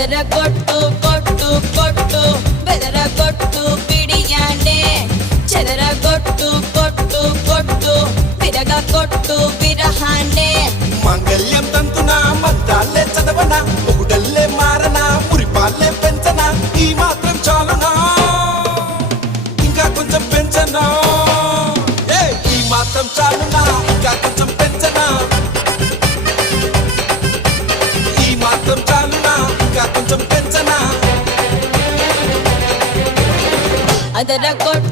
ಅದರ ಕೊಟ್ಟು ಕೊಟ್ಟು ಕೊಟ್ಟು ಬೆದರ ಕೊಟ್ಟು ಬಿಡಿಯಾನೆ చెదర కొట్టు కొట్టు కొట్టు విరగ కొట్టు విరహానే మంగళ్యం తంతున మద్దాలే చదవన ఒకడల్లే మారన మురిపాలే పెంచన ఈ మాత్రం చాలునా ఇంకా కొంచెం పెంచనా ఈ మాత్రం చాలునా ఇంకా కొంచెం పెంచనా ఈ మాత్రం చాలునా ఇంకా కొంచెం పెంచనా ಅದರ ಕೊಟ್ಟು